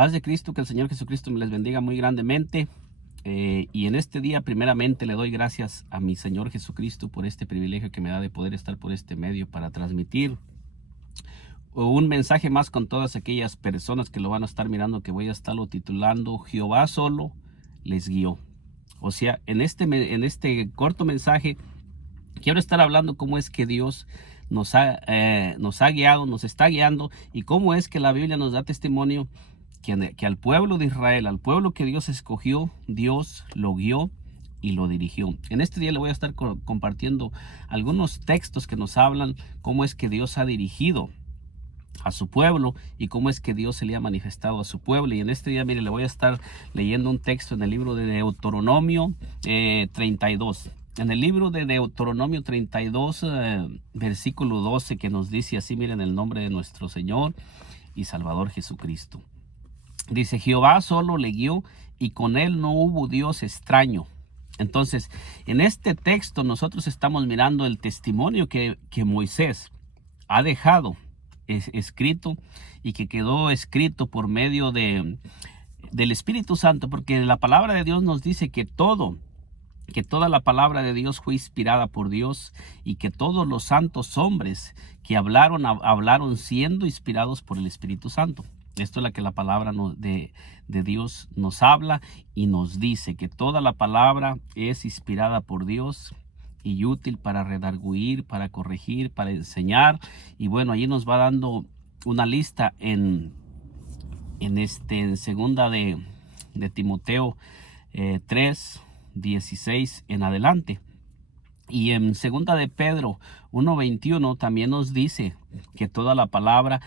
Paz de Cristo, que el Señor Jesucristo me les bendiga muy grandemente. Y en este día, primeramente, le doy gracias a mi Señor Jesucristo por este privilegio que me da de poder estar por este medio para transmitir un mensaje más con todas aquellas personas que lo van a estar mirando, que voy a estarlo titulando Jehová solo les guió. O sea, en este corto mensaje quiero estar hablando cómo es que Dios nos ha guiado, nos está guiando, y cómo es que la Biblia nos da testimonio que al pueblo de Israel, al pueblo que Dios escogió, Dios lo guió y lo dirigió. En este día le voy a estar compartiendo algunos textos que nos hablan cómo es que Dios ha dirigido a su pueblo y cómo es que Dios se le ha manifestado a su pueblo. Y en este día, mire, le voy a estar leyendo un texto en el libro de Deuteronomio 32. En el libro de Deuteronomio 32, versículo 12, que nos dice así, miren, el nombre de nuestro Señor y Salvador Jesucristo. Dice: Jehová solo le guió, y con él no hubo Dios extraño. Entonces, en este texto nosotros estamos mirando el testimonio que Moisés ha dejado escrito, y que quedó escrito por medio del Espíritu Santo, porque la palabra de Dios nos dice que toda la palabra de Dios fue inspirada por Dios, y que todos los santos hombres que hablaron siendo inspirados por el Espíritu Santo. Esto es lo que la palabra de Dios nos habla, y nos dice que toda la palabra es inspirada por Dios y útil para redarguir, para corregir, para enseñar. Y bueno, allí nos va dando una lista en segunda de Timoteo 3, 16 en adelante. Y en segunda de Pedro 1:21 también nos dice que toda la palabra,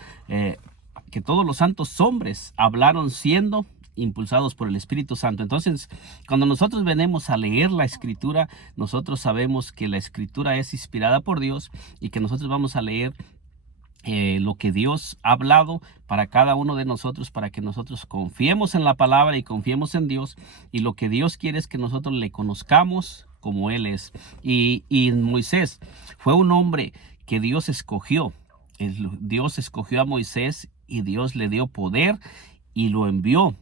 que todos los santos hombres hablaron siendo impulsados por el Espíritu Santo. Entonces, cuando nosotros venimos a leer la Escritura, nosotros sabemos que la Escritura es inspirada por Dios, y que nosotros vamos a leer lo que Dios ha hablado para cada uno de nosotros, para que nosotros confiemos en la palabra y confiemos en Dios. Y lo que Dios quiere es que nosotros le conozcamos como Él es. Y Moisés fue un hombre que Dios escogió. Dios escogió a Moisés, y Dios le dio poder y lo envió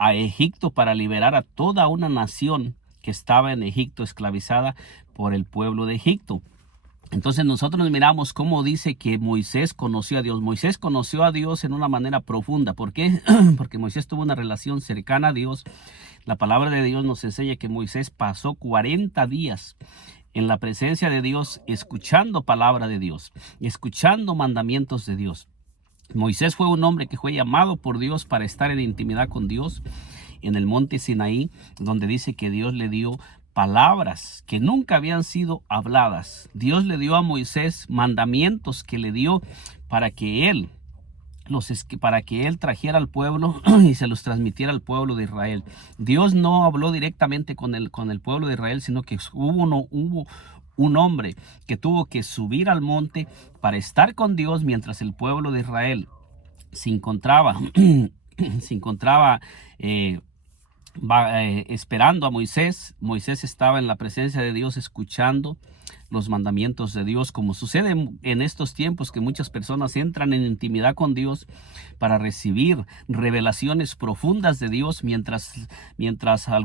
a Egipto para liberar a toda una nación que estaba en Egipto, esclavizada por el pueblo de Egipto. Entonces nosotros miramos cómo dice que Moisés conoció a Dios. Moisés conoció a Dios en una manera profunda. ¿Por qué? Porque Moisés tuvo una relación cercana a Dios. La palabra de Dios nos enseña que Moisés pasó 40 días en la presencia de Dios, escuchando palabra de Dios, escuchando mandamientos de Dios. Moisés fue un hombre que fue llamado por Dios para estar en intimidad con Dios en el monte Sinaí, donde dice que Dios le dio palabras que nunca habían sido habladas. Dios le dio a Moisés mandamientos que le dio para que él trajera al pueblo y se los transmitiera al pueblo de Israel. Dios no habló directamente con el pueblo de Israel, sino que hubo un hombre que tuvo que subir al monte para estar con Dios, mientras el pueblo de Israel se encontraba esperando a Moisés. Moisés estaba en la presencia de Dios, escuchando los mandamientos de Dios, como sucede en estos tiempos, que muchas personas entran en intimidad con Dios para recibir revelaciones profundas de Dios, mientras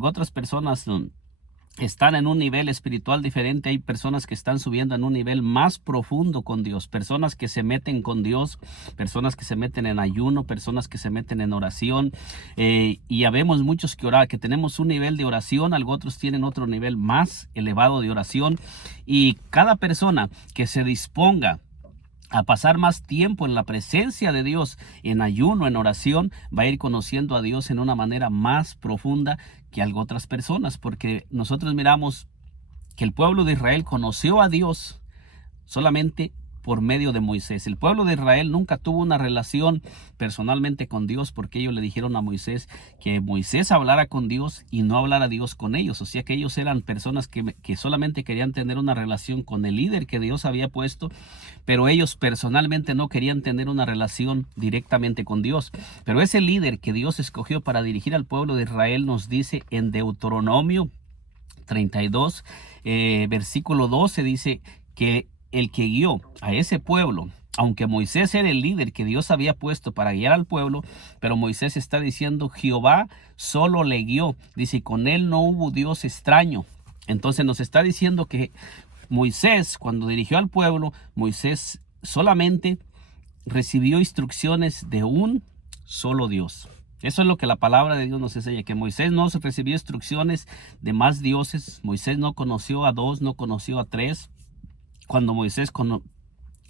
otras personas están en un nivel espiritual diferente. Hay personas que están subiendo en un nivel más profundo con Dios, personas que se meten con Dios, personas que se meten en ayuno, personas que se meten en oración, y habemos muchos que tenemos un nivel de oración, otros tienen otro nivel más elevado de oración, y cada persona que se disponga a pasar más tiempo en la presencia de Dios, en ayuno, en oración, va a ir conociendo a Dios en una manera más profunda que otras personas, porque nosotros miramos que el pueblo de Israel conoció a Dios solamente por medio de Moisés. El pueblo de Israel nunca tuvo una relación personalmente con Dios, porque ellos le dijeron a Moisés que Moisés hablara con Dios y no hablara Dios con ellos. O sea que ellos eran personas que solamente querían tener una relación con el líder que Dios había puesto, pero ellos personalmente no querían tener una relación directamente con Dios. Pero ese líder que Dios escogió para dirigir al pueblo de Israel nos dice en Deuteronomio 32, versículo 12, dice que el que guió a ese pueblo Aunque Moisés era el líder que Dios había puesto para guiar al pueblo, pero Moisés está diciendo, Jehová solo le guió. Dice, y con él no hubo Dios extraño. Entonces nos está diciendo que Moisés, cuando dirigió al pueblo, Moisés solamente recibió instrucciones de un solo Dios. Eso es lo que la palabra de Dios nos enseña, que Moisés no recibió instrucciones de más dioses. Moisés no conoció a dos, no conoció a tres. Cuando Moisés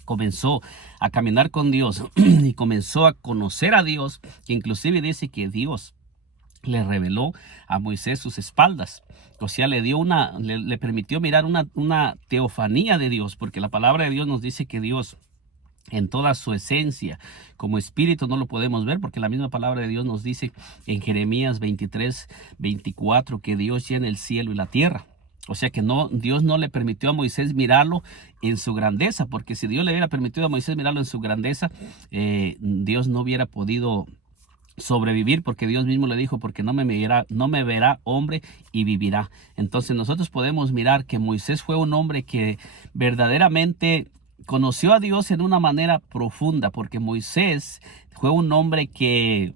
comenzó a caminar con Dios y comenzó a conocer a Dios, que inclusive dice que Dios le reveló a Moisés sus espaldas. O sea, le permitió mirar una teofanía de Dios, porque la palabra de Dios nos dice que Dios en toda su esencia, como espíritu no lo podemos ver, porque la misma palabra de Dios nos dice en Jeremías 23:24 que Dios llena el cielo y la tierra. O sea que Dios no le permitió a Moisés mirarlo en su grandeza, porque si Dios le hubiera permitido a Moisés mirarlo en su grandeza, Dios no hubiera podido sobrevivir, porque Dios mismo le dijo, porque no me verá hombre y vivirá. Entonces nosotros podemos mirar que Moisés fue un hombre que verdaderamente conoció a Dios en una manera profunda, porque Moisés fue un hombre que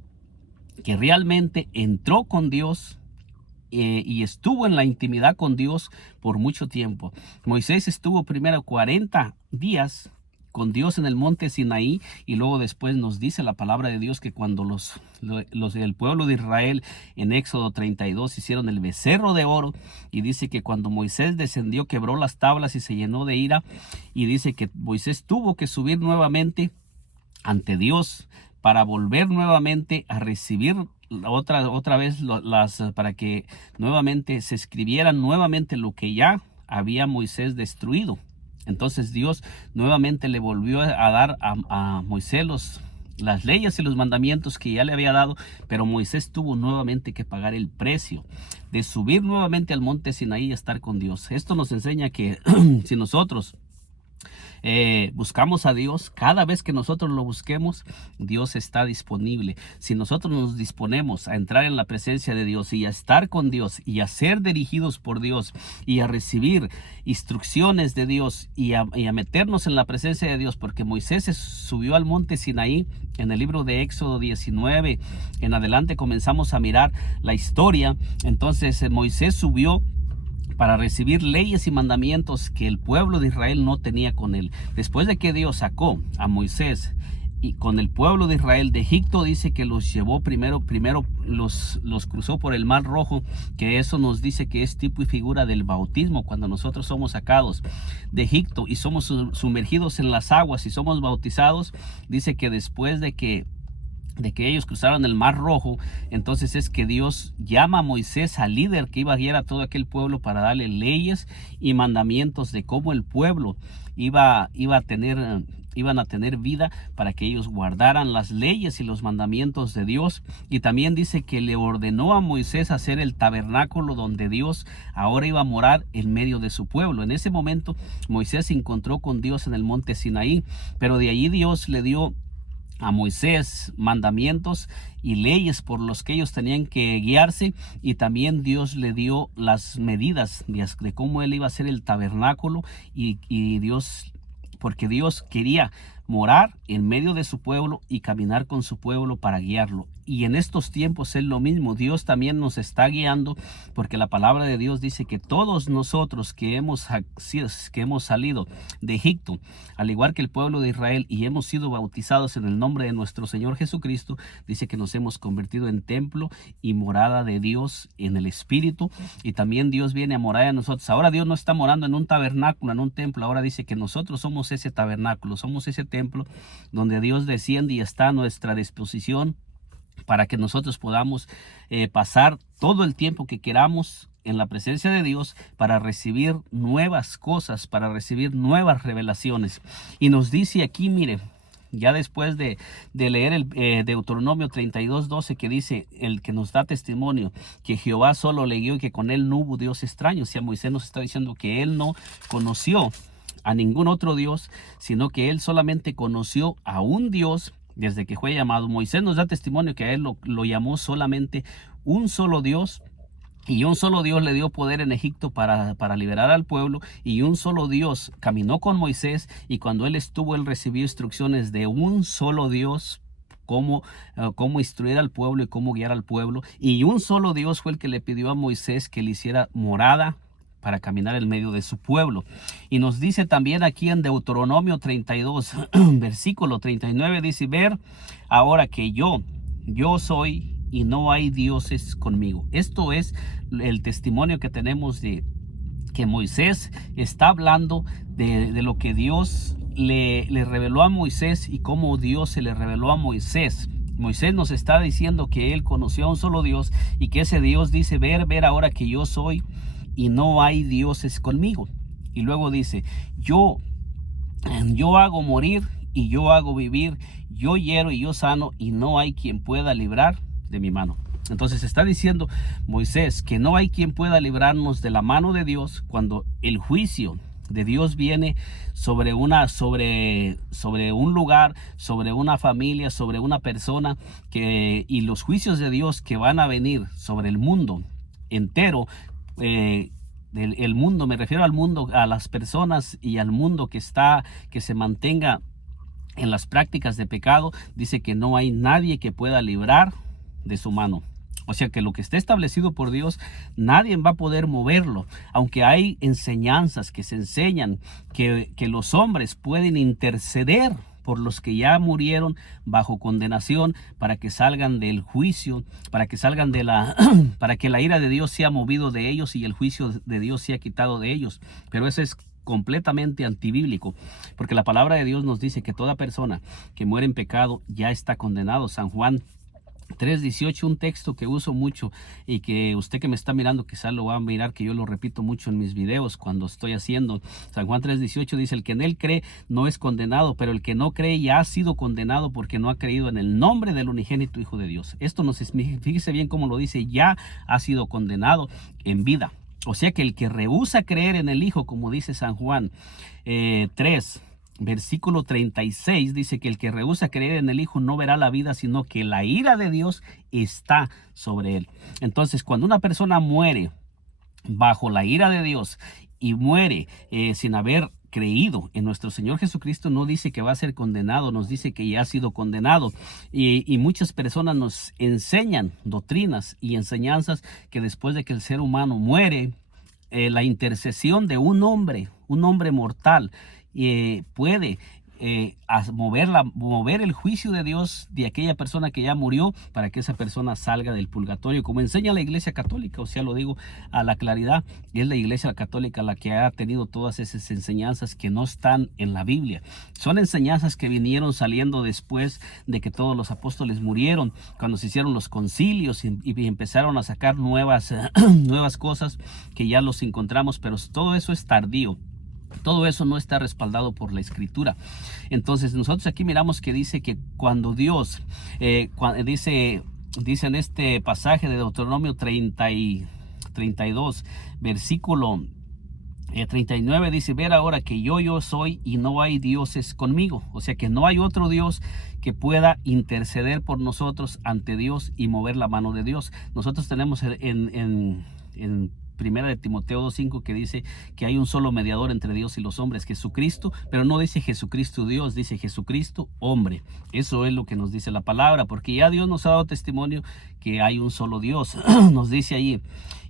realmente entró con Dios y estuvo en la intimidad con Dios por mucho tiempo. Moisés estuvo primero 40 días con Dios en el monte Sinaí, y luego después nos dice la palabra de Dios que cuando el pueblo de Israel en Éxodo 32 hicieron el becerro de oro, y dice que cuando Moisés descendió quebró las tablas y se llenó de ira, y dice que Moisés tuvo que subir nuevamente ante Dios para volver nuevamente a recibir otra vez para que nuevamente se escribiera nuevamente lo que ya había Moisés destruido. Entonces Dios nuevamente le volvió a dar a Moisés las leyes y los mandamientos que ya le había dado, pero Moisés tuvo nuevamente que pagar el precio de subir nuevamente al monte Sinaí y estar con Dios. Esto nos enseña que si nosotros buscamos a Dios, cada vez que nosotros lo busquemos, Dios está disponible. Si nosotros nos disponemos a entrar en la presencia de Dios y a estar con Dios y a ser dirigidos por Dios y a recibir instrucciones de Dios y a meternos en la presencia de Dios, porque Moisés subió al monte Sinaí. En el libro de Éxodo 19 en adelante comenzamos a mirar la historia. Entonces Moisés subió para recibir leyes y mandamientos que el pueblo de Israel no tenía con él. Después de que Dios sacó a Moisés y con el pueblo de Israel de Egipto, dice que los llevó primero los cruzó por el Mar Rojo, que eso nos dice que es tipo y figura del bautismo. Cuando nosotros somos sacados de Egipto y somos sumergidos en las aguas y somos bautizados, dice que después de que ellos cruzaron el Mar Rojo, entonces es que Dios llama a Moisés, al líder que iba a guiar a todo aquel pueblo, para darle leyes y mandamientos de cómo el pueblo iban a tener vida, para que ellos guardaran las leyes y los mandamientos de Dios. Y también dice que le ordenó a Moisés hacer el tabernáculo donde Dios ahora iba a morar en medio de su pueblo. En ese momento Moisés se encontró con Dios en el monte Sinaí, pero de allí Dios le dio a Moisés mandamientos y leyes por los que ellos tenían que guiarse, y también Dios le dio las medidas de cómo él iba a hacer el tabernáculo, y Dios, porque Dios quería morar en medio de su pueblo y caminar con su pueblo para guiarlo. Y en estos tiempos es lo mismo. Dios también nos está guiando, porque la palabra de Dios dice que todos nosotros que hemos salido de Egipto, al igual que el pueblo de Israel, y hemos sido bautizados en el nombre de nuestro Señor Jesucristo, dice que nos hemos convertido en templo y morada de Dios en el Espíritu, y también Dios viene a morar en nosotros. Ahora Dios no está morando en un tabernáculo, en un templo. Ahora dice que nosotros somos ese tabernáculo, somos ese templo donde Dios desciende y está a nuestra disposición, para que nosotros podamos pasar todo el tiempo que queramos en la presencia de Dios, para recibir nuevas cosas, para recibir nuevas revelaciones. Y nos dice aquí, mire, ya después de leer el Deuteronomio 32:12, que dice, el que nos da testimonio que Jehová solo le guió y que con él no hubo Dios extraño. O sea, Moisés nos está diciendo que él no conoció a ningún otro Dios, sino que él solamente conoció a un Dios desde que fue llamado. Moisés nos da testimonio que a él lo llamó solamente un solo Dios, Y un solo Dios le dio poder en Egipto para liberar al pueblo. Y un solo Dios caminó con Moisés. Y cuando él estuvo, él recibió instrucciones de un solo Dios. Cómo instruir al pueblo y cómo guiar al pueblo. Y un solo Dios fue el que le pidió a Moisés que le hiciera morada para caminar en medio de su pueblo. Y nos dice también aquí en Deuteronomio 32, versículo 39, dice: ver ahora que yo soy y no hay dioses conmigo. Esto es el testimonio que tenemos de que Moisés está hablando de lo que Dios le reveló a Moisés y cómo Dios se le reveló a Moisés. Moisés nos está diciendo que él conoció a un solo Dios y que ese Dios dice: ver ahora que yo soy y no hay dioses conmigo. Y luego dice: yo hago morir y yo hago vivir, yo hiero y yo sano, y no hay quien pueda librar de mi mano. Entonces está diciendo Moisés que no hay quien pueda librarnos de la mano de Dios cuando el juicio de Dios viene sobre un lugar, sobre una familia, sobre una persona, y los juicios de Dios que van a venir sobre el mundo entero. El mundo, me refiero al mundo, a las personas y al mundo que se mantenga en las prácticas de pecado. Dice que no hay nadie que pueda librar de su mano. O sea que lo que esté establecido por Dios, nadie va a poder moverlo. Aunque hay enseñanzas que se enseñan que los hombres pueden interceder por los que ya murieron bajo condenación, para que salgan del juicio, para que salgan para que la ira de Dios sea movido de ellos y el juicio de Dios sea quitado de ellos. Pero eso es completamente antibíblico, porque la palabra de Dios nos dice que toda persona que muere en pecado ya está condenado. San Juan 3:18, un texto que uso mucho y que usted que me está mirando quizás lo va a mirar, que yo lo repito mucho en mis videos cuando estoy haciendo. San Juan 3:18 dice: el que en él cree no es condenado, pero el que no cree ya ha sido condenado porque no ha creído en el nombre del unigénito Hijo de Dios. Esto fíjese bien cómo lo dice: ya ha sido condenado en vida. O sea que el que rehúsa creer en el Hijo, como dice San Juan 3, versículo 36, dice que el que rehúsa creer en el Hijo no verá la vida, sino que la ira de Dios está sobre él. Entonces, cuando una persona muere bajo la ira de Dios y muere sin haber creído en nuestro Señor Jesucristo, no dice que va a ser condenado, nos dice que ya ha sido condenado. Y muchas personas nos enseñan doctrinas y enseñanzas que después de que el ser humano muere, la intercesión de un hombre mortal puede mover el juicio de Dios de aquella persona que ya murió, para que esa persona salga del purgatorio, como enseña la Iglesia Católica. O sea, lo digo a la claridad, y es la Iglesia Católica la que ha tenido todas esas enseñanzas que no están en la Biblia. Son enseñanzas que vinieron saliendo después de que todos los apóstoles murieron, cuando se hicieron los concilios y empezaron a sacar nuevas cosas que ya los encontramos, pero todo eso es tardío. Todo eso no está respaldado por la Escritura. Entonces nosotros aquí miramos que dice que cuando Dios, dice en este pasaje de Deuteronomio 32, versículo 39, dice: ver ahora que yo soy y no hay dioses conmigo. O sea que no hay otro Dios que pueda interceder por nosotros ante Dios y mover la mano de Dios. Nosotros tenemos en Primera de Timoteo 2:5 que dice que hay un solo mediador entre Dios y los hombres, Jesucristo, pero no dice Jesucristo Dios, dice Jesucristo hombre. Eso es lo que nos dice la palabra, porque ya Dios nos ha dado testimonio que hay un solo Dios. Nos dice allí: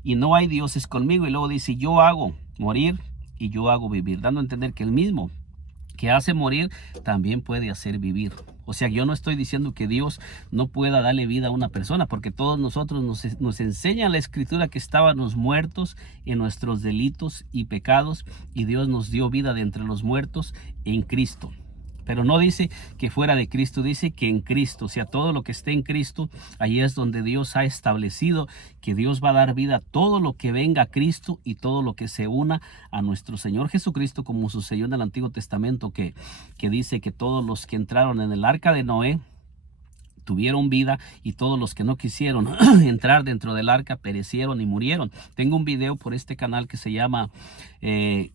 y no hay dioses conmigo. Y luego dice: yo hago morir y yo hago vivir, dando a entender que el mismo que hace morir también puede hacer vivir. O sea, yo no estoy diciendo que Dios no pueda darle vida a una persona, porque todos nosotros nos enseña la Escritura que estábamos muertos en nuestros delitos y pecados, y Dios nos dio vida de entre los muertos en Cristo. Pero no dice que fuera de Cristo, dice que en Cristo. O sea, todo lo que esté en Cristo, ahí es donde Dios ha establecido que Dios va a dar vida a todo lo que venga a Cristo y todo lo que se una a nuestro Señor Jesucristo, como sucedió en el Antiguo Testamento, que dice que todos los que entraron en el arca de Noé tuvieron vida, y todos los que no quisieron entrar dentro del arca perecieron y murieron. Tengo un video por este canal que se llama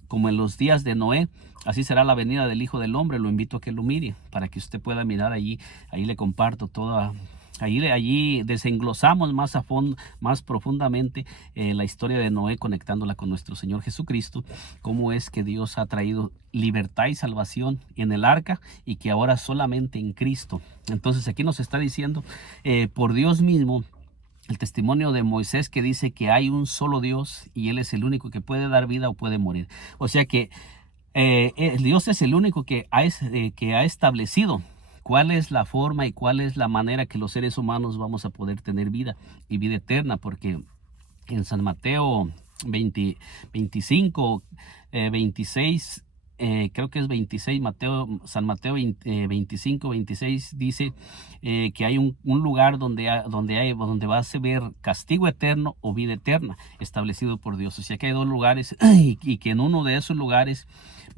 como en los días de Noé, así será la venida del Hijo del Hombre. Lo invito a que lo mire para que usted pueda mirar allí. Ahí le comparto toda Allí desenglosamos más a fondo, más profundamente la historia de Noé, conectándola con nuestro Señor Jesucristo, cómo es que Dios ha traído libertad y salvación en el arca y que ahora solamente en Cristo. Entonces aquí nos está diciendo por Dios mismo, el testimonio de Moisés, que dice que hay un solo Dios y Él es el único que puede dar vida o puede morir. O sea que Dios es el único que ha establecido cuál es la forma y cuál es la manera que los seres humanos vamos a poder tener vida y vida eterna, porque en San Mateo 25, 26, creo que es 26, San Mateo 25, 26 dice que hay un lugar donde va a ver castigo eterno o vida eterna establecido por Dios. O sea que hay dos lugares y que en uno de esos lugares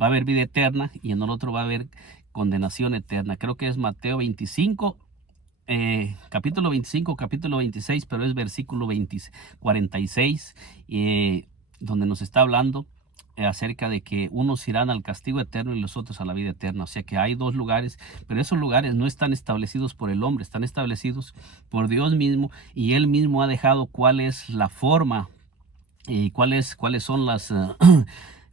va a haber vida eterna y en el otro va a haber condenación eterna. Creo que es Mateo 25, capítulo 25, capítulo 26, pero es versículo 46, donde nos está hablando acerca de que unos irán al castigo eterno y los otros a la vida eterna. O sea que hay dos lugares, pero esos lugares no están establecidos por el hombre, están establecidos por Dios mismo, y Él mismo ha dejado cuál es la forma y cuáles son las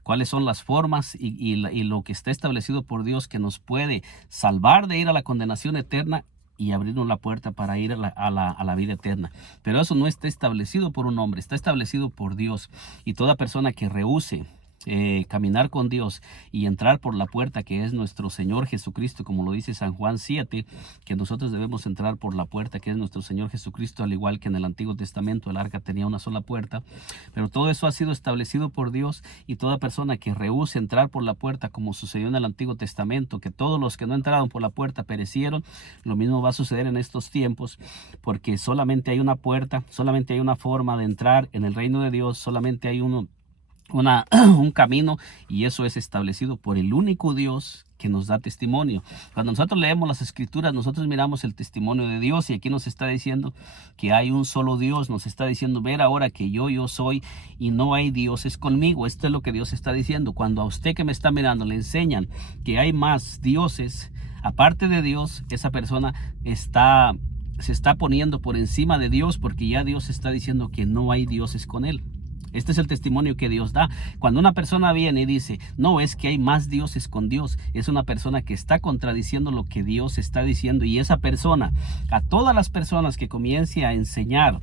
cuáles son las formas y lo que está establecido por Dios, que nos puede salvar de ir a la condenación eterna y abrirnos la puerta para ir a la vida eterna. Pero eso no está establecido por un hombre, está establecido por Dios. Y toda persona que rehúse caminar con Dios y entrar por la puerta que es nuestro Señor Jesucristo, como lo dice San Juan 7, que nosotros debemos entrar por la puerta que es nuestro Señor Jesucristo, al igual que en el Antiguo Testamento el arca tenía una sola puerta. Pero todo eso ha sido establecido por Dios, y toda persona que rehúse entrar por la puerta, como sucedió en el Antiguo Testamento, que todos los que no entraron por la puerta perecieron, lo mismo va a suceder en estos tiempos, porque solamente hay una puerta, solamente hay una forma de entrar en el reino de Dios, solamente hay un camino, y eso es establecido por el único Dios que nos da testimonio. Cuando nosotros leemos las escrituras, nosotros miramos el testimonio de Dios, y aquí nos está diciendo que hay un solo Dios. Nos está diciendo: ver ahora que yo soy y no hay dioses conmigo. Esto es lo que Dios está diciendo. Cuando a usted que me está mirando le enseñan que hay más dioses aparte de Dios, esa persona se está poniendo por encima de Dios, porque ya Dios está diciendo que no hay dioses con él. Este es el testimonio que Dios da. Cuando una persona viene y dice: no, es que hay más dioses con Dios, es una persona que está contradiciendo lo que Dios está diciendo. Y esa persona, a todas las personas que comience a enseñar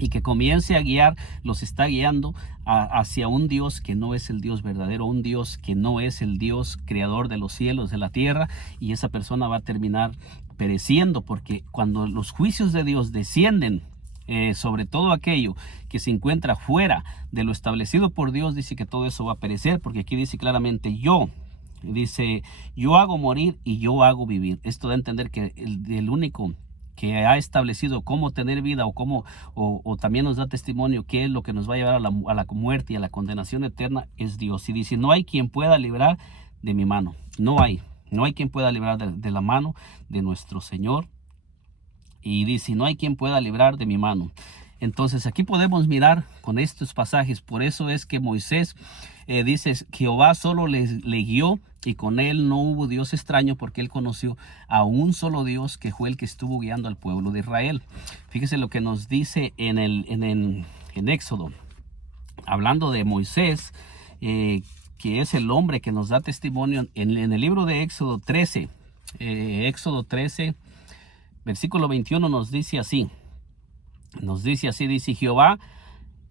y que comience a guiar, los está guiando hacia un Dios que no es el Dios verdadero, un Dios que no es el Dios creador de los cielos, de la tierra, y esa persona va a terminar pereciendo, porque cuando los juicios de Dios descienden sobre todo aquello que se encuentra fuera de lo establecido por Dios, dice que todo eso va a perecer, porque aquí dice claramente: yo hago morir y yo hago vivir. Esto da a entender que el único que ha establecido cómo tener vida, o también nos da testimonio qué es lo que nos va a llevar a la muerte y a la condenación eterna, es Dios. Y dice: no hay quien pueda librar de mi mano. No hay quien pueda librar de la mano de nuestro Señor. Y dice: no hay quien pueda librar de mi mano. Entonces aquí podemos mirar con estos pasajes. Por eso es que Moisés dice: Jehová solo le guió, y con él no hubo Dios extraño, porque él conoció a un solo Dios, que fue el que estuvo guiando al pueblo de Israel. Fíjese lo que nos dice en Éxodo, hablando de Moisés, que es el hombre que nos da testimonio en el libro de Éxodo 13. Éxodo 13, versículo 21 nos dice así. Dice: Jehová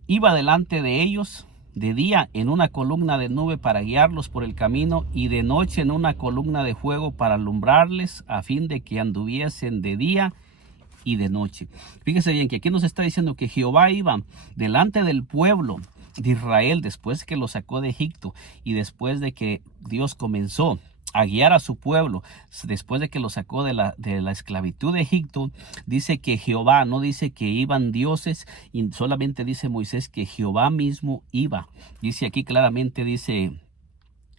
iba delante de ellos de día en una columna de nube para guiarlos por el camino, y de noche en una columna de fuego para alumbrarles, a fin de que anduviesen de día y de noche. Fíjese bien que aquí nos está diciendo que Jehová iba delante del pueblo de Israel después que lo sacó de Egipto, y después de que Dios comenzó a guiar a su pueblo, después de que lo sacó de la esclavitud de Egipto. Dice que Jehová, no dice que iban dioses, y solamente dice Moisés que Jehová mismo iba. Dice aquí claramente, dice: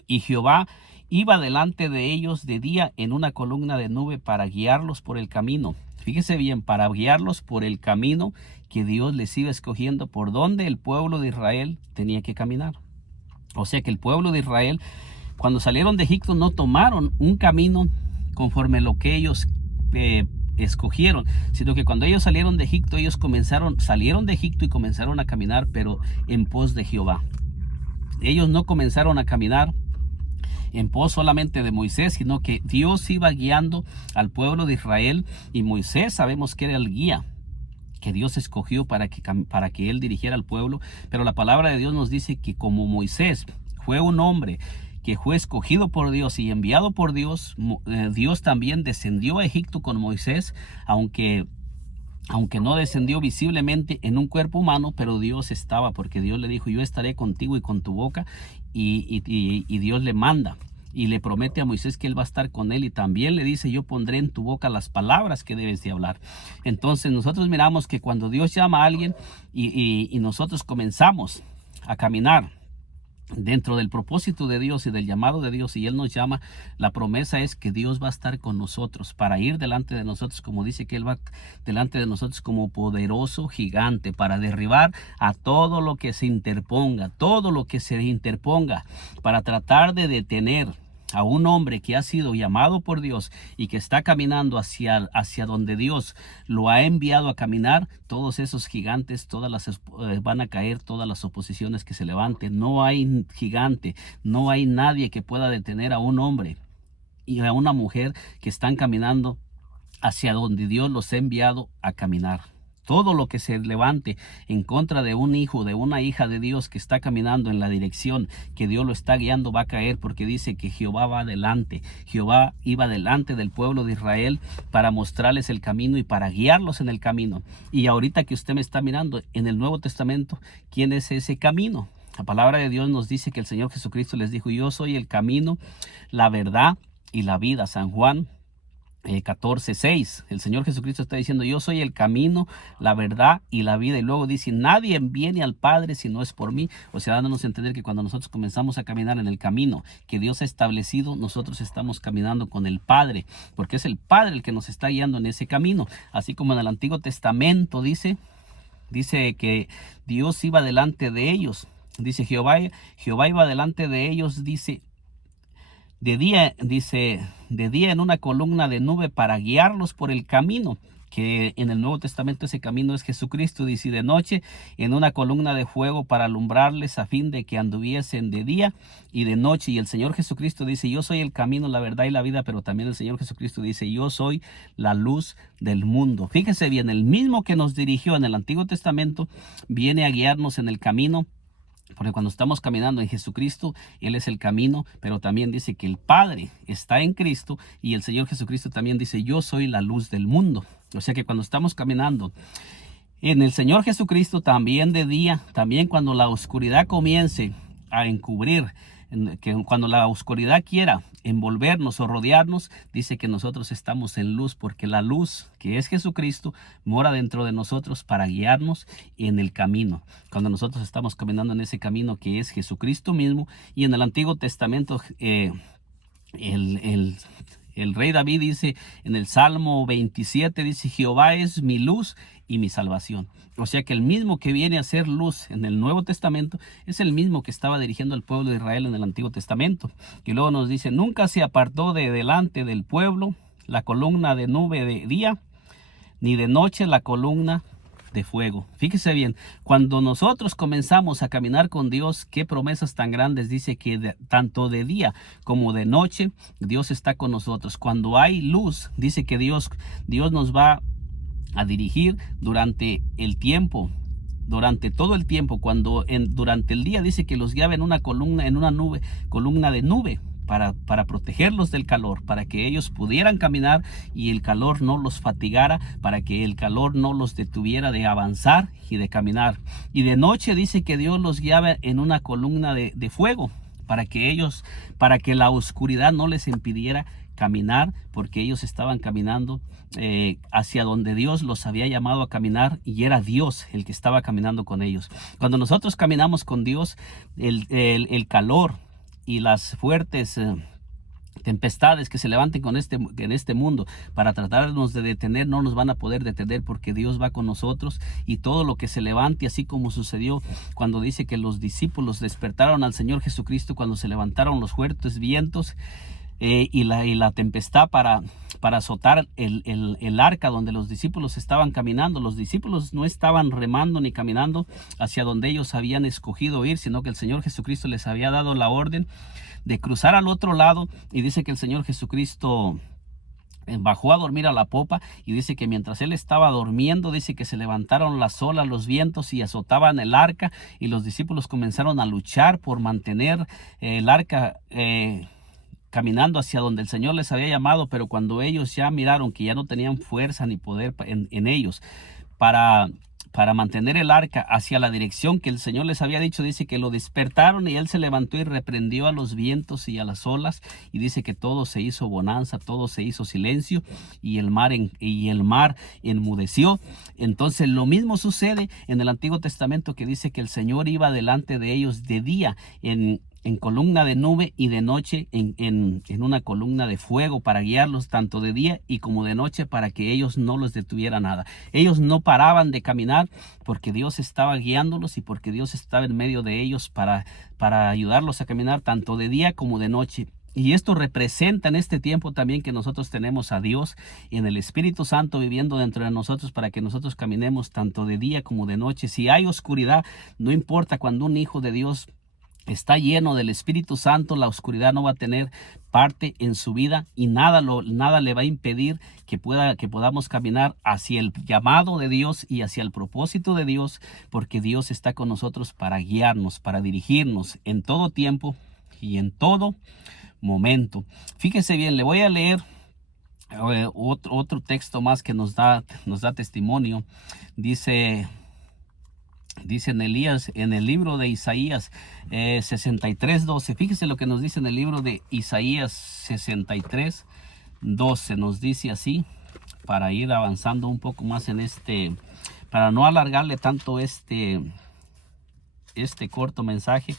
y Jehová iba delante de ellos de día en una columna de nube para guiarlos por el camino. Fíjese bien, para guiarlos por el camino que Dios les iba escogiendo, por donde el pueblo de Israel tenía que caminar. O sea que el pueblo de Israel, cuando salieron de Egipto, no tomaron un camino conforme lo que ellos escogieron, sino que cuando ellos salieron de Egipto, salieron de Egipto y comenzaron a caminar, pero en pos de Jehová. Ellos no comenzaron a caminar en pos solamente de Moisés, sino que Dios iba guiando al pueblo de Israel, y Moisés sabemos que era el guía que Dios escogió para que él dirigiera al pueblo. Pero la palabra de Dios nos dice que como Moisés fue un hombre que fue escogido por Dios y enviado por Dios, Dios también descendió a Egipto con Moisés, aunque no descendió visiblemente en un cuerpo humano, pero Dios estaba, porque Dios le dijo: yo estaré contigo y con tu boca, y Dios le manda y le promete a Moisés que él va a estar con él, y también le dice: yo pondré en tu boca las palabras que debes de hablar. Entonces nosotros miramos que cuando Dios llama a alguien y nosotros comenzamos a caminar dentro del propósito de Dios y del llamado de Dios, y Él nos llama, la promesa es que Dios va a estar con nosotros para ir delante de nosotros, como dice que Él va delante de nosotros como poderoso gigante para derribar a todo lo que se interponga, para tratar de detener a un hombre que ha sido llamado por Dios y que está caminando hacia donde Dios lo ha enviado a caminar. Todos esos gigantes, van a caer, todas las oposiciones que se levanten. No hay gigante, no hay nadie que pueda detener a un hombre y a una mujer que están caminando hacia donde Dios los ha enviado a caminar. Todo lo que se levante en contra de un hijo, de una hija de Dios que está caminando en la dirección que Dios lo está guiando, va a caer, porque dice que Jehová va adelante. Jehová iba delante del pueblo de Israel para mostrarles el camino y para guiarlos en el camino. Y ahorita que usted me está mirando en el Nuevo Testamento, ¿quién es ese camino? La palabra de Dios nos dice que el Señor Jesucristo les dijo: yo soy el camino, la verdad y la vida. San Juan 14:6. El Señor Jesucristo está diciendo: yo soy el camino, la verdad y la vida. Y luego dice: nadie viene al Padre si no es por mí. O sea, dándonos a entender que cuando nosotros comenzamos a caminar en el camino que Dios ha establecido, nosotros estamos caminando con el Padre, porque es el Padre el que nos está guiando en ese camino. Así como en el Antiguo Testamento dice que Dios iba delante de ellos. Dice Jehová iba delante de ellos, dice, de día en una columna de nube para guiarlos por el camino, que en el Nuevo Testamento ese camino es Jesucristo. Dice: y de noche en una columna de fuego para alumbrarles, a fin de que anduviesen de día y de noche. Y el Señor Jesucristo dice: yo soy el camino, la verdad y la vida. Pero también el Señor Jesucristo dice: yo soy la luz del mundo. Fíjese bien, el mismo que nos dirigió en el Antiguo Testamento viene a guiarnos en el camino. Porque cuando estamos caminando en Jesucristo, Él es el camino, pero también dice que el Padre está en Cristo, y el Señor Jesucristo también dice: yo soy la luz del mundo. O sea que cuando estamos caminando en el Señor Jesucristo, también de día, también cuando la oscuridad comience a encubrir, cuando la oscuridad quiera envolvernos o rodearnos, dice que nosotros estamos en luz, porque la luz, que es Jesucristo, mora dentro de nosotros para guiarnos en el camino. Cuando nosotros estamos caminando en ese camino que es Jesucristo mismo. Y en el Antiguo Testamento el rey David dice en el Salmo 27, dice: Jehová es mi luz y mi salvación. O sea que el mismo que viene a ser luz en el Nuevo Testamento es el mismo que estaba dirigiendo al pueblo de Israel en el Antiguo Testamento. Y luego nos dice: nunca se apartó de delante del pueblo la columna de nube de día, ni de noche la columna de fuego. Fíjese bien, cuando nosotros comenzamos a caminar con Dios, qué promesas tan grandes. Dice que tanto de día como de noche Dios está con nosotros. Cuando hay luz, dice que Dios nos va a dirigir durante el tiempo, durante todo el tiempo. Durante el día dice que los guiaba en una columna de nube, para protegerlos del calor, para que ellos pudieran caminar y el calor no los fatigara, para que el calor no los detuviera de avanzar y de caminar. Y de noche dice que Dios los guiaba en una columna de fuego, para que la oscuridad no les impidiera caminar, porque ellos estaban caminando hacia donde Dios los había llamado a caminar, y era Dios el que estaba caminando con ellos. Cuando nosotros caminamos con Dios, el calor y las fuertes tempestades que se levanten en este mundo para tratarnos de detener, no nos van a poder detener, porque Dios va con nosotros. Y todo lo que se levante, así como sucedió cuando dice que los discípulos despertaron al Señor Jesucristo, cuando se levantaron los fuertes vientos, y la tempestad para azotar el arca donde los discípulos estaban caminando. Los discípulos no estaban remando ni caminando hacia donde ellos habían escogido ir, sino que el Señor Jesucristo les había dado la orden de cruzar al otro lado, y dice que el Señor Jesucristo bajó a dormir a la popa, y dice que mientras él estaba durmiendo, dice que se levantaron las olas, los vientos, y azotaban el arca, y los discípulos comenzaron a luchar por mantener el arca caminando hacia donde el Señor les había llamado. Pero cuando ellos ya miraron que ya no tenían fuerza ni poder en ellos para mantener el arca hacia la dirección que el Señor les había dicho, dice que lo despertaron, y él se levantó y reprendió a los vientos y a las olas, y dice que todo se hizo bonanza, todo se hizo silencio, y el mar enmudeció. Entonces lo mismo sucede en el Antiguo Testamento, que dice que el Señor iba delante de ellos de día en columna de nube, y de noche en una columna de fuego, para guiarlos tanto de día y como de noche, para que ellos no los detuviera nada. Ellos no paraban de caminar porque Dios estaba guiándolos, y porque Dios estaba en medio de ellos para ayudarlos a caminar tanto de día como de noche. Y esto representa en este tiempo también que nosotros tenemos a Dios y en el Espíritu Santo viviendo dentro de nosotros, para que nosotros caminemos tanto de día como de noche. Si hay oscuridad, no importa, cuando un hijo de Dios está lleno del Espíritu Santo, la oscuridad no va a tener parte en su vida, y nada le va a impedir que podamos caminar hacia el llamado de Dios y hacia el propósito de Dios, porque Dios está con nosotros para guiarnos, para dirigirnos en todo tiempo y en todo momento. Fíjese bien, le voy a leer otro texto más que nos da testimonio. Dice en el libro de Isaías 63:12. Fíjese lo que nos dice en el libro de Isaías 63:12. Nos dice así, para ir avanzando un poco más para no alargarle tanto este corto mensaje.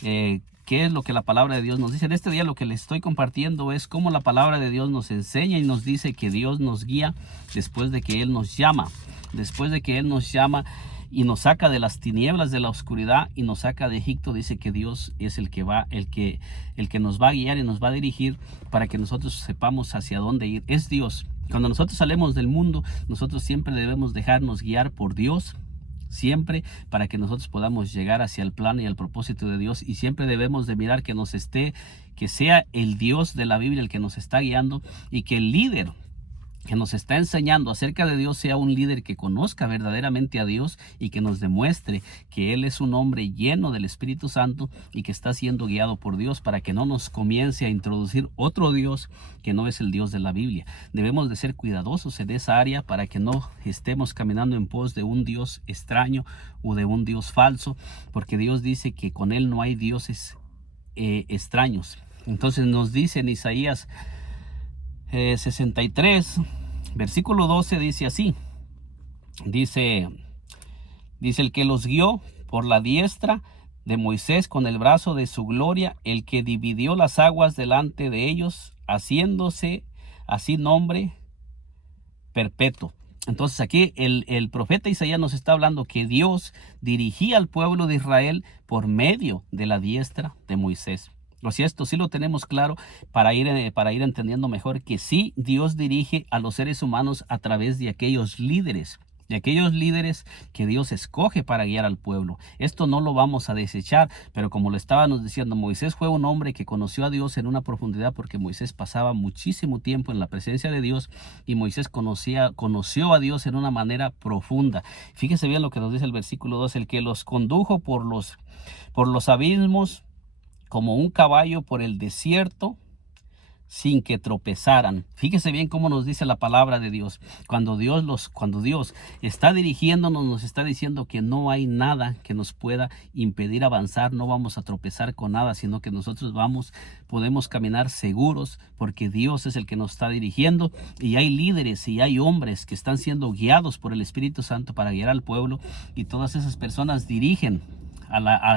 ¿Qué es lo que la palabra de Dios nos dice? En este día lo que les estoy compartiendo es cómo la palabra de Dios nos enseña y nos dice que Dios nos guía después de que Él nos llama. Después de que Él nos llama y nos saca de las tinieblas de la oscuridad y nos saca de Egipto, dice que Dios es el que nos va a guiar y nos va a dirigir para que nosotros sepamos hacia dónde ir. Es Dios. Cuando nosotros salimos del mundo, nosotros siempre debemos dejarnos guiar por Dios, siempre, para que nosotros podamos llegar hacia el plan y el propósito de Dios. Y siempre debemos de mirar que sea el Dios de la Biblia el que nos está guiando, y que el líder que nos está enseñando acerca de Dios sea un líder que conozca verdaderamente a Dios y que nos demuestre que Él es un hombre lleno del Espíritu Santo y que está siendo guiado por Dios, para que no nos comience a introducir otro Dios que no es el Dios de la Biblia. Debemos de ser cuidadosos en esa área para que no estemos caminando en pos de un Dios extraño o de un Dios falso, porque Dios dice que con Él no hay dioses extraños. Entonces nos dice en Isaías 63, versículo 12, dice así. Dice el que los guió por la diestra de Moisés con el brazo de su gloria, el que dividió las aguas delante de ellos, haciéndose así nombre perpetuo. Entonces aquí el profeta Isaías nos está hablando que Dios dirigía al pueblo de Israel por medio de la diestra de Moisés. O sea, esto sí lo tenemos claro para ir entendiendo mejor que sí, Dios dirige a los seres humanos a través de aquellos líderes que Dios escoge para guiar al pueblo. Esto no lo vamos a desechar, pero como lo estábamos diciendo, Moisés fue un hombre que conoció a Dios en una profundidad, porque Moisés pasaba muchísimo tiempo en la presencia de Dios, y Moisés conoció a Dios en una manera profunda. Fíjese bien lo que nos dice el versículo 2, el que los condujo por los abismos, como un caballo por el desierto, sin que tropezaran. Fíjese bien cómo nos dice la palabra de Dios. Cuando Dios está dirigiéndonos, nos está diciendo que no hay nada que nos pueda impedir avanzar. No vamos a tropezar con nada, sino que nosotros podemos caminar seguros, porque Dios es el que nos está dirigiendo. Y hay líderes y hay hombres que están siendo guiados por el Espíritu Santo para guiar al pueblo, y todas esas personas dirigen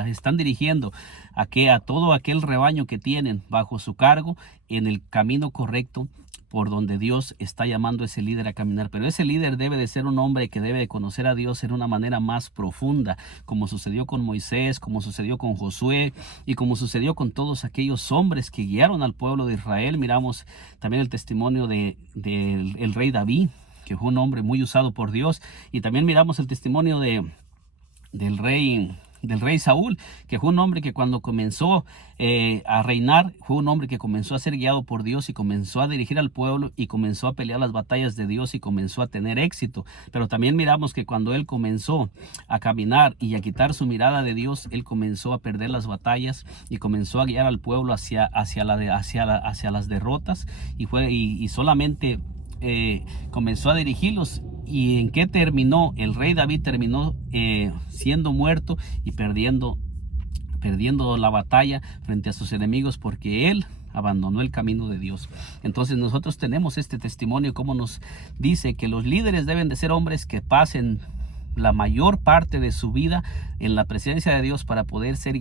están dirigiendo a todo aquel rebaño que tienen bajo su cargo en el camino correcto por donde Dios está llamando a ese líder a caminar. Pero ese líder debe de ser un hombre que debe de conocer a Dios en una manera más profunda, como sucedió con Moisés, como sucedió con Josué y como sucedió con todos aquellos hombres que guiaron al pueblo de Israel. Miramos también el testimonio del rey David, que fue un hombre muy usado por Dios, y también miramos el testimonio del rey Saúl, que fue un hombre que cuando comenzó a reinar, fue un hombre que comenzó a ser guiado por Dios y comenzó a dirigir al pueblo y comenzó a pelear las batallas de Dios y comenzó a tener éxito. Pero también miramos que cuando él comenzó a caminar y a quitar su mirada de Dios, él comenzó a perder las batallas y comenzó a guiar al pueblo hacia las derrotas, y solamente comenzó a dirigirlos. ¿Y en qué terminó? El rey David terminó siendo muerto y perdiendo la batalla frente a sus enemigos, porque él abandonó el camino de Dios. Entonces nosotros tenemos este testimonio como nos dice que los líderes deben de ser hombres que pasen la mayor parte de su vida en la presencia de Dios para poder ser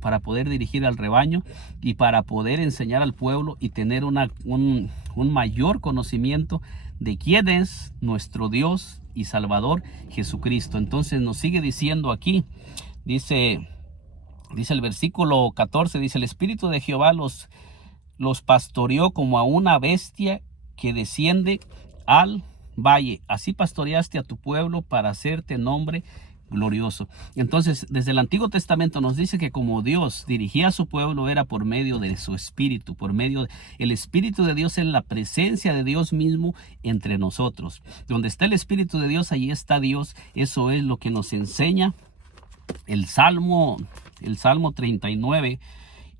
para poder dirigir al rebaño y para poder enseñar al pueblo y tener un mayor conocimiento de quién es nuestro Dios y Salvador Jesucristo. Entonces nos sigue diciendo aquí, dice el versículo 14, dice: el Espíritu de Jehová los pastoreó como a una bestia que desciende al valle. Así pastoreaste a tu pueblo para hacerte nombre glorioso. Entonces, desde el Antiguo Testamento nos dice que como Dios dirigía a su pueblo era por medio de su Espíritu, el Espíritu de Dios, en la presencia de Dios mismo entre nosotros. Donde está el Espíritu de Dios, allí está Dios. Eso es lo que nos enseña el Salmo 39.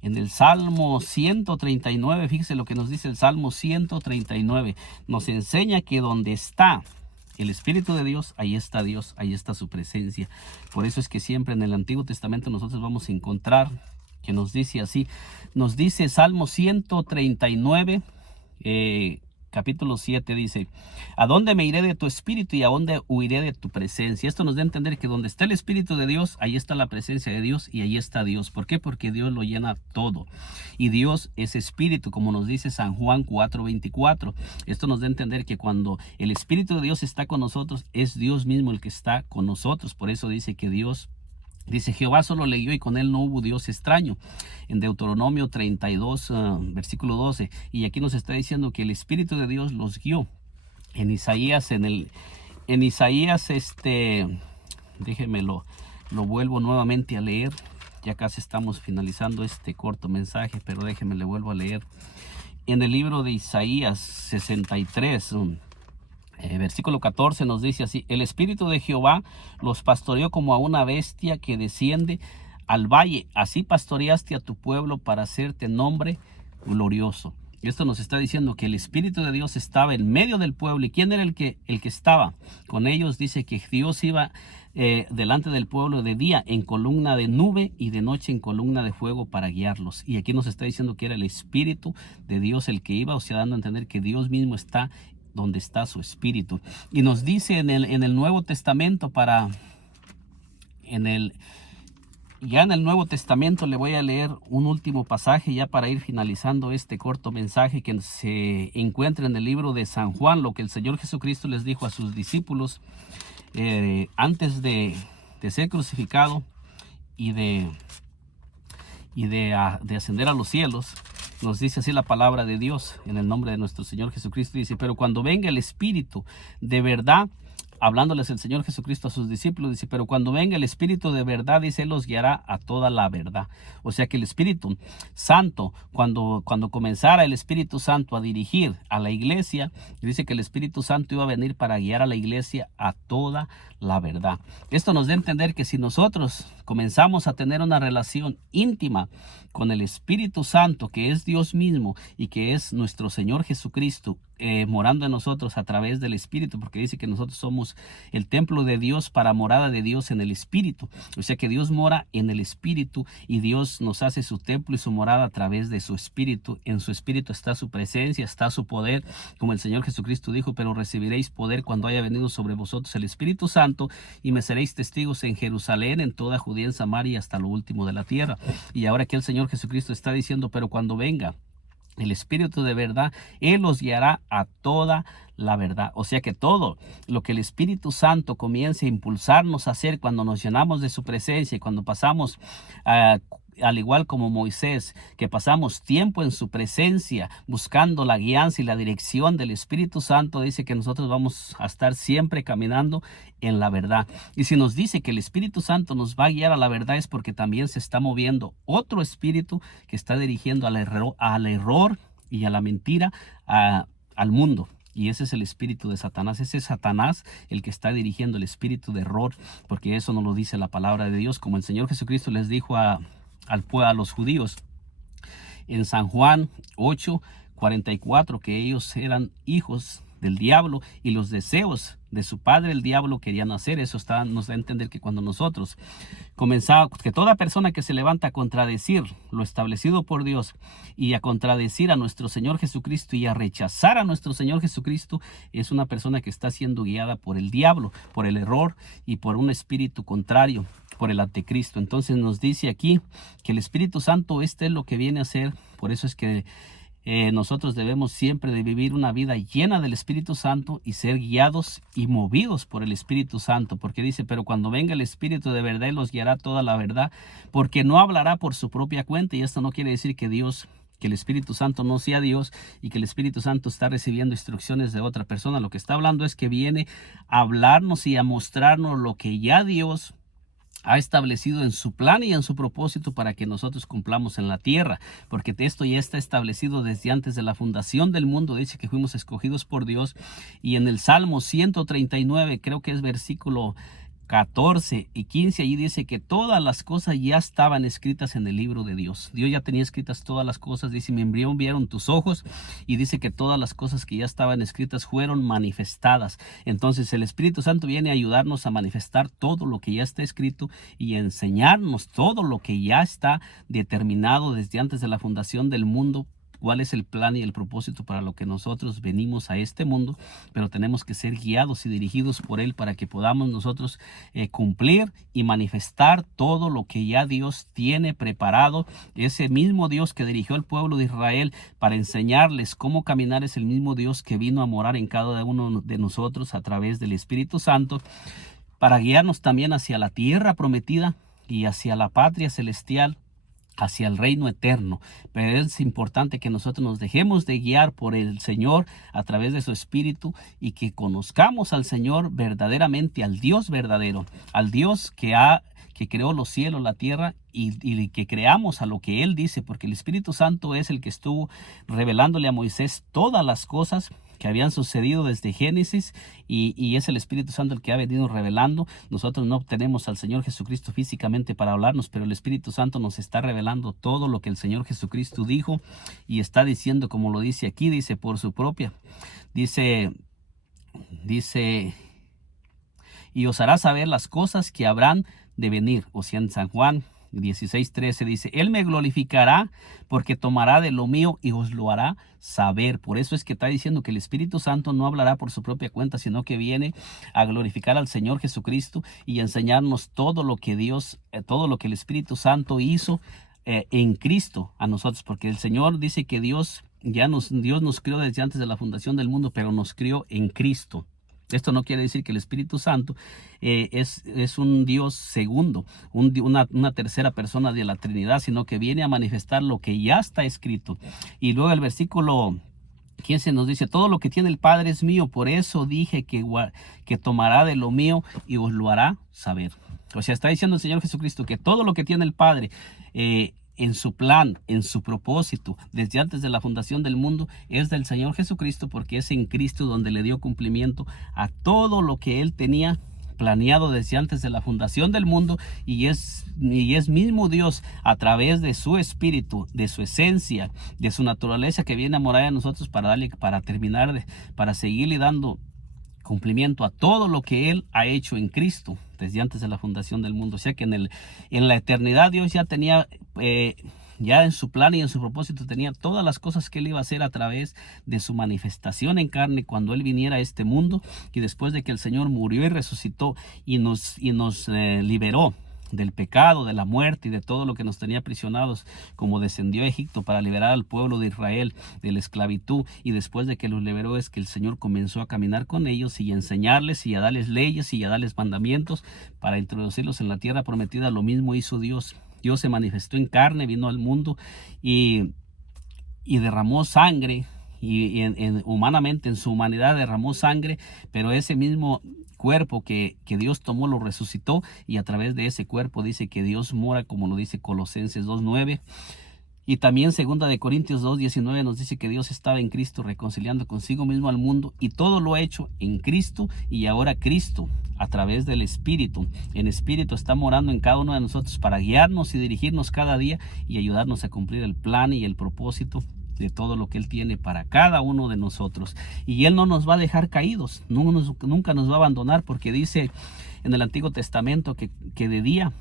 En el Salmo 139, fíjese lo que nos dice el Salmo 139. Nos enseña que donde está el Espíritu de Dios, ahí está Dios, ahí está su presencia. Por eso es que siempre en el Antiguo Testamento nosotros vamos a encontrar que nos dice así. Nos dice Salmo 139, capítulo 7, dice: ¿a dónde me iré de tu espíritu y a dónde huiré de tu presencia? Esto nos da a entender que donde está el Espíritu de Dios, ahí está la presencia de Dios y ahí está Dios. ¿Por qué? Porque Dios lo llena todo. Y Dios es espíritu, como nos dice San Juan 4:24. Esto nos da a entender que cuando el Espíritu de Dios está con nosotros, es Dios mismo el que está con nosotros. Por eso dice que dice: Jehová solo le guió y con él no hubo Dios extraño. En Deuteronomio 32, versículo 12. Y aquí nos está diciendo que el Espíritu de Dios los guió. En Isaías, déjeme lo vuelvo nuevamente a leer. Ya casi estamos finalizando este corto mensaje, pero déjeme le vuelvo a leer. En el libro de Isaías 63, versículo 14 nos dice así: el Espíritu de Jehová los pastoreó como a una bestia que desciende al valle. Así pastoreaste a tu pueblo para hacerte nombre glorioso. Esto nos está diciendo que el Espíritu de Dios estaba en medio del pueblo. ¿Y quién era el que estaba con ellos? Dice que Dios iba delante del pueblo de día en columna de nube y de noche en columna de fuego para guiarlos. Y aquí nos está diciendo que era el Espíritu de Dios el que iba, o sea, dando a entender que Dios mismo está donde está su Espíritu. Y nos dice en el Nuevo Testamento, ya en el Nuevo Testamento le voy a leer un último pasaje ya para ir finalizando este corto mensaje, que se encuentra en el libro de San Juan, lo que el Señor Jesucristo les dijo a sus discípulos antes de ser crucificado y de ascender a los cielos. Nos dice así la palabra de Dios en el nombre de nuestro Señor Jesucristo. Dice: pero cuando venga el Espíritu de verdad, hablándoles el Señor Jesucristo a sus discípulos, dice: pero cuando venga el Espíritu de verdad, dice, Él los guiará a toda la verdad. O sea que el Espíritu Santo, cuando comenzara el Espíritu Santo a dirigir a la iglesia, dice que el Espíritu Santo iba a venir para guiar a la iglesia a toda la verdad. Esto nos da a entender que si nosotros comenzamos a tener una relación íntima con el Espíritu Santo, que es Dios mismo y que es nuestro Señor Jesucristo, morando en nosotros a través del Espíritu, porque dice que nosotros somos el templo de Dios para morada de Dios en el Espíritu. O sea que Dios mora en el Espíritu y Dios nos hace su templo y su morada a través de su Espíritu. En su Espíritu está su presencia, está su poder, como el Señor Jesucristo dijo: pero recibiréis poder cuando haya venido sobre vosotros el Espíritu Santo, y me seréis testigos en Jerusalén, en toda Judea, en Samaria y hasta lo último de la tierra. Y ahora que el Señor Jesucristo está diciendo: pero cuando venga el Espíritu de verdad, Él os guiará a toda la verdad. O sea que todo lo que el Espíritu Santo comience a impulsarnos a hacer cuando nos llenamos de su presencia y cuando pasamos al igual como Moisés, que pasamos tiempo en su presencia buscando la guianza y la dirección del Espíritu Santo, dice que nosotros vamos a estar siempre caminando en la verdad. Y si nos dice que el Espíritu Santo nos va a guiar a la verdad, es porque también se está moviendo otro espíritu que está dirigiendo al error y a la mentira al mundo. Y ese es el espíritu de Satanás. Ese es Satanás el que está dirigiendo el espíritu de error, porque eso nos lo dice la palabra de Dios, como el Señor Jesucristo les dijo a los judíos en San Juan 8:44, que ellos eran hijos del diablo y los deseos de su padre el diablo querían hacer. Eso nos da a entender que cuando nosotros que toda persona que se levanta a contradecir lo establecido por Dios y a contradecir a nuestro Señor Jesucristo y a rechazar a nuestro Señor Jesucristo, es una persona que está siendo guiada por el diablo, por el error y por un espíritu contrario, por el anticristo. Entonces nos dice aquí que el Espíritu Santo es lo que viene a hacer. Por eso es que nosotros debemos siempre de vivir una vida llena del Espíritu Santo y ser guiados y movidos por el Espíritu Santo, porque dice: pero cuando venga el Espíritu de verdad, Él los guiará toda la verdad, porque no hablará por su propia cuenta. Y esto no quiere decir que el Espíritu Santo no sea Dios y que el Espíritu Santo está recibiendo instrucciones de otra persona. Lo que está hablando es que viene a hablarnos y a mostrarnos lo que ya Dios ha establecido en su plan y en su propósito para que nosotros cumplamos en la tierra, porque esto ya está establecido desde antes de la fundación del mundo. Dice que fuimos escogidos por Dios, y en el Salmo 139, creo que es versículo 14 y 15, allí dice que todas las cosas ya estaban escritas en el libro de Dios. Dios ya tenía escritas todas las cosas. Dice: me vieron tus ojos, y dice que todas las cosas que ya estaban escritas fueron manifestadas. Entonces el Espíritu Santo viene a ayudarnos a manifestar todo lo que ya está escrito y a enseñarnos todo lo que ya está determinado desde antes de la fundación del mundo, cuál es el plan y el propósito para lo que nosotros venimos a este mundo. Pero tenemos que ser guiados y dirigidos por Él para que podamos nosotros cumplir y manifestar todo lo que ya Dios tiene preparado. Ese mismo Dios que dirigió al pueblo de Israel para enseñarles cómo caminar es el mismo Dios que vino a morar en cada uno de nosotros a través del Espíritu Santo, para guiarnos también hacia la tierra prometida y hacia la patria celestial, hacia el reino eterno. Pero es importante que nosotros nos dejemos de guiar por el Señor a través de su Espíritu y que conozcamos al Señor verdaderamente, al Dios verdadero, al Dios que creó los cielos, la tierra, y que creamos a lo que Él dice, porque el Espíritu Santo es el que estuvo revelándole a Moisés todas las cosas que habían sucedido desde Génesis, y es el Espíritu Santo el que ha venido revelando. Nosotros no tenemos al Señor Jesucristo físicamente para hablarnos, pero el Espíritu Santo nos está revelando todo lo que el Señor Jesucristo dijo, y está diciendo, como lo dice aquí, dice por su propia, dice, y os hará saber las cosas que habrán de venir. O sea, en San Juan 16:13 dice: Él me glorificará porque tomará de lo mío y os lo hará saber. Por eso es que está diciendo que el Espíritu Santo no hablará por su propia cuenta, sino que viene a glorificar al Señor Jesucristo y enseñarnos todo lo que todo lo que el Espíritu Santo hizo en Cristo a nosotros. Porque el Señor dice que Dios nos crió desde antes de la fundación del mundo, pero nos crió en Cristo. Esto no quiere decir que el Espíritu Santo es un Dios segundo, una tercera persona de la Trinidad, sino que viene a manifestar lo que ya está escrito. Y luego el versículo 15 nos dice: todo lo que tiene el Padre es mío, por eso dije que tomará de lo mío y os lo hará saber. O sea, está diciendo el Señor Jesucristo que todo lo que tiene el Padre en su plan, en su propósito, desde antes de la fundación del mundo, es del Señor Jesucristo, porque es en Cristo donde le dio cumplimiento a todo lo que Él tenía planeado desde antes de la fundación del mundo, y es mismo Dios a través de su espíritu, de su esencia, de su naturaleza que viene a morar en nosotros para seguirle dando cumplimiento a todo lo que Él ha hecho en Cristo desde antes de la fundación del mundo. O sea que en la eternidad Dios ya tenía, ya en su plan y en su propósito tenía todas las cosas que Él iba a hacer a través de su manifestación en carne cuando Él viniera a este mundo, y después de que el Señor murió y resucitó y nos liberó del pecado, de la muerte y de todo lo que nos tenía aprisionados, como descendió a Egipto para liberar al pueblo de Israel de la esclavitud, y después de que los liberó es que el Señor comenzó a caminar con ellos y a enseñarles y a darles leyes y a darles mandamientos para introducirlos en la tierra prometida. Lo mismo hizo Dios. Dios se manifestó en carne, vino al mundo y derramó sangre, y humanamente en su humanidad derramó sangre, pero ese mismo cuerpo que Dios tomó lo resucitó, y a través de ese cuerpo dice que Dios mora, como lo dice Colosenses 2:9. Y también 2 de Corintios 2:19 nos dice que Dios estaba en Cristo reconciliando consigo mismo al mundo, y todo lo ha hecho en Cristo. Y ahora Cristo, a través del Espíritu, en Espíritu está morando en cada uno de nosotros para guiarnos y dirigirnos cada día y ayudarnos a cumplir el plan y el propósito de todo lo que Él tiene para cada uno de nosotros. Y Él no nos va a dejar caídos, nunca nos va a abandonar, porque dice en el Antiguo Testamento que de día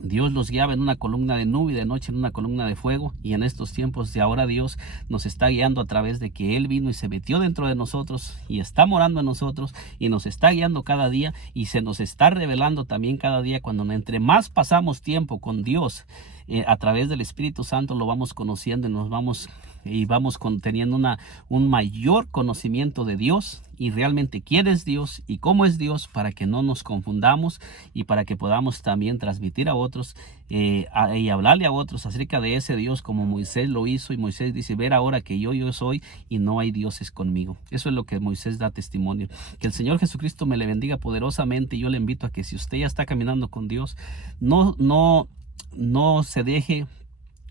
Dios los guiaba en una columna de nube y de noche en una columna de fuego. Y en estos tiempos de ahora Dios nos está guiando a través de que Él vino y se metió dentro de nosotros y está morando en nosotros y nos está guiando cada día, y se nos está revelando también cada día. Cuando entre más pasamos tiempo con Dios, a través del Espíritu Santo lo vamos conociendo, y vamos teniendo un mayor conocimiento de Dios y realmente quién es Dios y cómo es Dios, para que no nos confundamos y para que podamos también transmitir a otros y hablarle a otros acerca de ese Dios como Moisés lo hizo. Y Moisés dice: ver ahora que yo soy y no hay dioses conmigo. Eso es lo que Moisés da testimonio. Que el Señor Jesucristo me le bendiga poderosamente. Y yo le invito a que, si usted ya está caminando con Dios, no se deje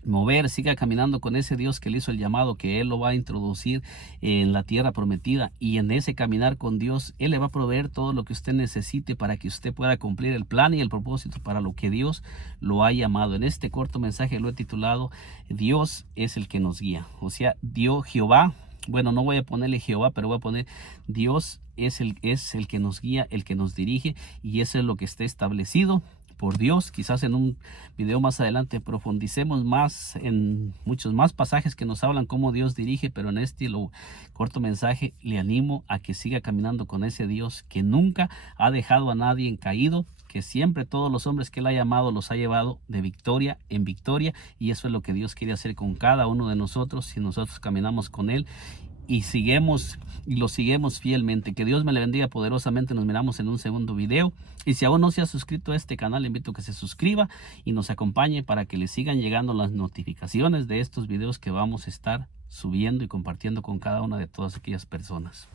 mover, siga caminando con ese Dios que le hizo el llamado, que Él lo va a introducir en la tierra prometida, y en ese caminar con Dios Él le va a proveer todo lo que usted necesite para que usted pueda cumplir el plan y el propósito para lo que Dios lo ha llamado. En este corto mensaje lo he titulado: Dios es el que nos guía. O sea, Dios, Jehová, bueno, no voy a ponerle Jehová, pero voy a poner Dios es el que nos guía, el que nos dirige, y eso es lo que está establecido por Dios. Quizás en un video más adelante profundicemos más en muchos más pasajes que nos hablan cómo Dios dirige, pero en este corto mensaje le animo a que siga caminando con ese Dios que nunca ha dejado a nadie caído, que siempre todos los hombres que Él ha llamado los ha llevado de victoria en victoria, y eso es lo que Dios quiere hacer con cada uno de nosotros si nosotros caminamos con Él y lo seguimos fielmente. Que Dios me le bendiga poderosamente. Nos miramos en un segundo video, y si aún no se ha suscrito a este canal, le invito a que se suscriba y nos acompañe para que le sigan llegando las notificaciones de estos videos que vamos a estar subiendo y compartiendo con cada una de todas aquellas personas.